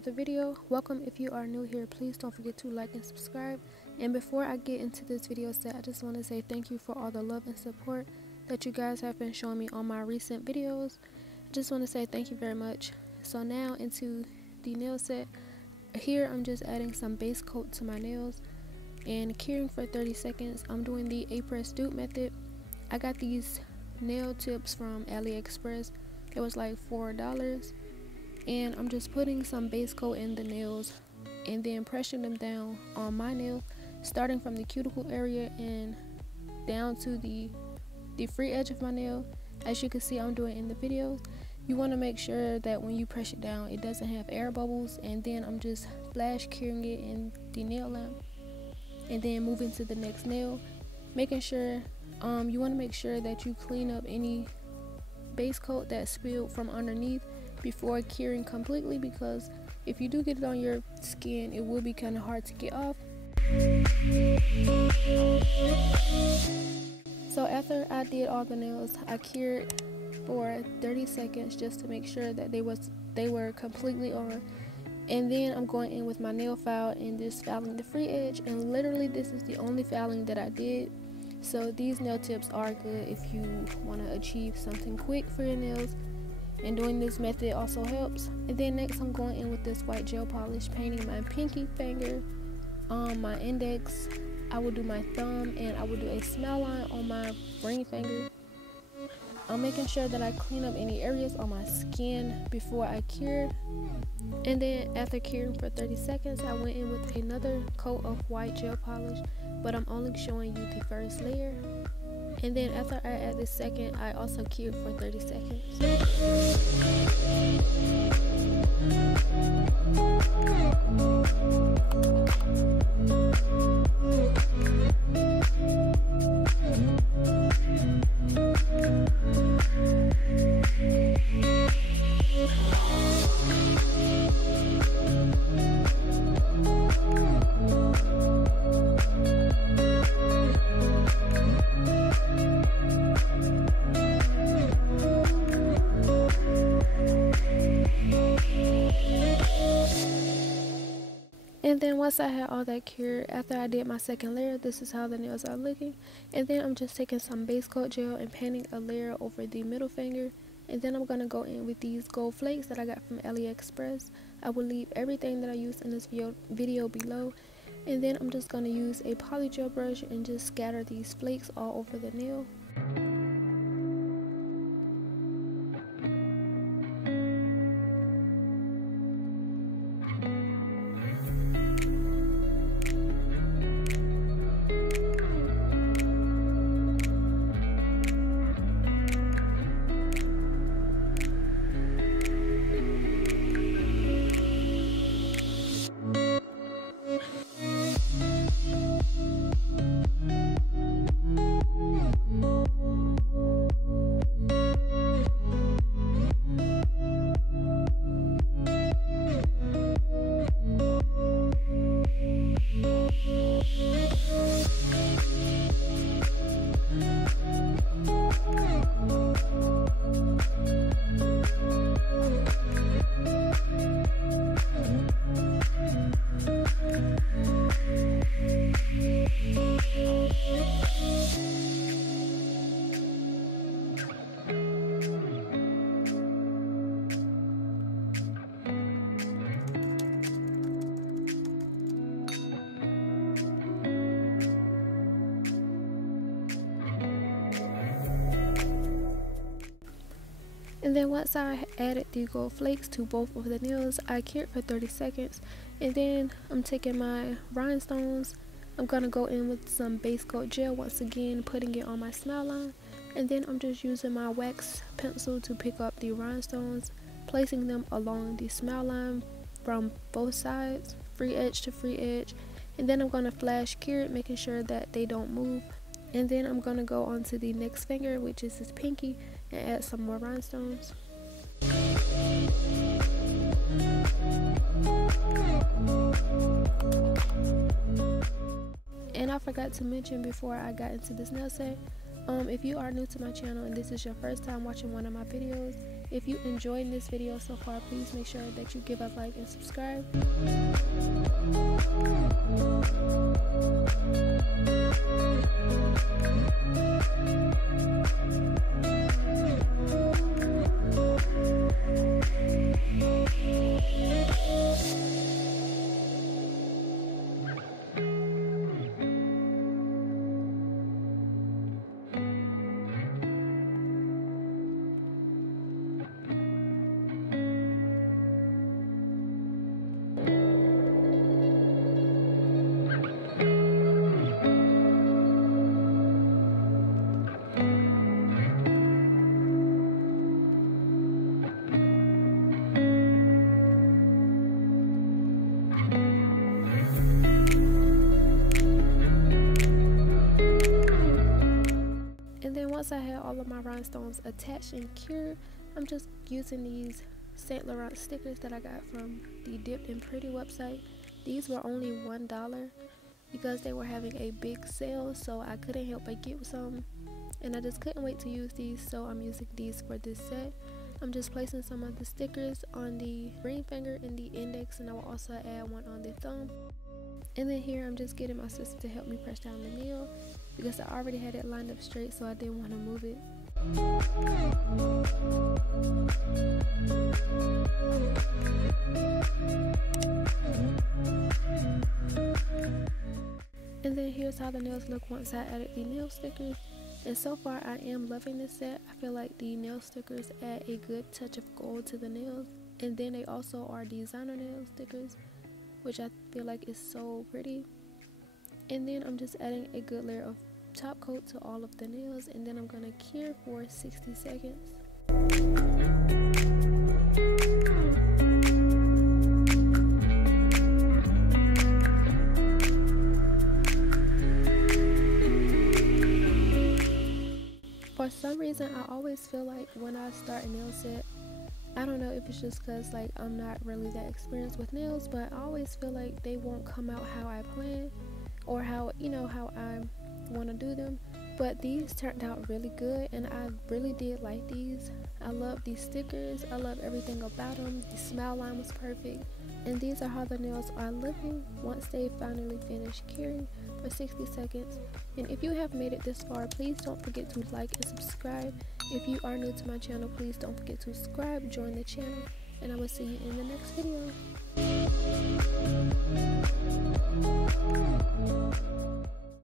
another video. Welcome. If you are new here, please don't forget to like and subscribe. And before I get into this video set, I just want to say thank you for all the love and support that you guys have been showing me on my recent videos. I just want to say thank you very much. So now into the nail set. Here I'm just adding some base coat to my nails and curing for 30 seconds. I'm doing the Apres Dupe method. I got these nail tips from AliExpress. It was like $4, and I'm just putting some base coat in the nails and then pressing them down on my nail, starting from the cuticle area and down to the free edge of my nail. As you can see, I'm doing in the videos. You want to make sure that when you press it down, it doesn't have air bubbles. And then I'm just flash curing it in the nail lamp, and then moving to the next nail, making sure you want to make sure that you clean up any base coat that spilled from underneath before curing completely, because if you do get it on your skin, it will be kind of hard to get off. So after I did all the nails, I cured for 30 seconds just to make sure that they were completely on. And then I'm going in with my nail file and just filing the free edge, and literally this is the only filing that I did. So these nail tips are good if you want to achieve something quick for your nails, and doing this method also helps. And then next I'm going in with this white gel polish, painting my pinky finger, my index, I will do my thumb, and I will do a smile line on my ring finger. I'm making sure that I clean up any areas on my skin before I cure. And then after curing for 30 seconds, I went in with another coat of white gel polish, but I'm only showing you the first layer. And then after I add the second, I also cured for 30 seconds. And then once I had all that cured, after I did my second layer, this is how the nails are looking. And then I'm just taking some base coat gel and painting a layer over the middle finger. And then I'm going to go in with these gold flakes that I got from AliExpress. I will leave everything that I used in this video below. And then I'm just going to use a poly gel brush and just scatter these flakes all over the nail. And then once I added the gold flakes to both of the nails, I cured for 30 seconds. And then I'm taking my rhinestones. I'm going to go in with some base coat gel once again, putting it on my smile line. And then I'm just using my wax pencil to pick up the rhinestones, placing them along the smile line from both sides, free edge to free edge. And then I'm going to flash cure it, making sure that they don't move. And then I'm going to go on to the next finger, which is this pinky, and add some more rhinestones. And I forgot to mention before I got into this nail set, if you are new to my channel and this is your first time watching one of my videos, If you enjoyed this video so far, please make sure that you give a like and subscribe. And then once I had all of my rhinestones attached and cured, I'm just using these Saint Laurent stickers that I got from the Dipped and Pretty website. These were only $1 because they were having a big sale, so I couldn't help but get some, and I just couldn't wait to use these, so I'm using these for this set. I'm just placing some of the stickers on the ring finger and the index, and I will also add one on the thumb. And then here I'm just getting my sister to help me press down the nail because I already had it lined up straight, so I didn't want to move it. And then here's how the nails look once I added the nail stickers. And so far I am loving this set. I feel like the nail stickers add a good touch of gold to the nails. And then they also are designer nail stickers, which I feel like is so pretty. And then I'm just adding a good layer of top coat to all of the nails, and then I'm gonna cure for 60 seconds. For some reason, I always feel like when I start a nail set, I don't know if it's just because like I'm not really that experienced with nails, but I always feel like they won't come out how I plan or how, you know, how I want to do them. But these turned out really good, and I really did like these. I love these stickers. I love everything about them. The smile line was perfect, and these are how the nails are looking once they finally finish curing for 60 seconds. And if you have made it this far, please don't forget to like and subscribe. If you are new to my channel, please don't forget to subscribe, join the channel, and I will see you in the next video.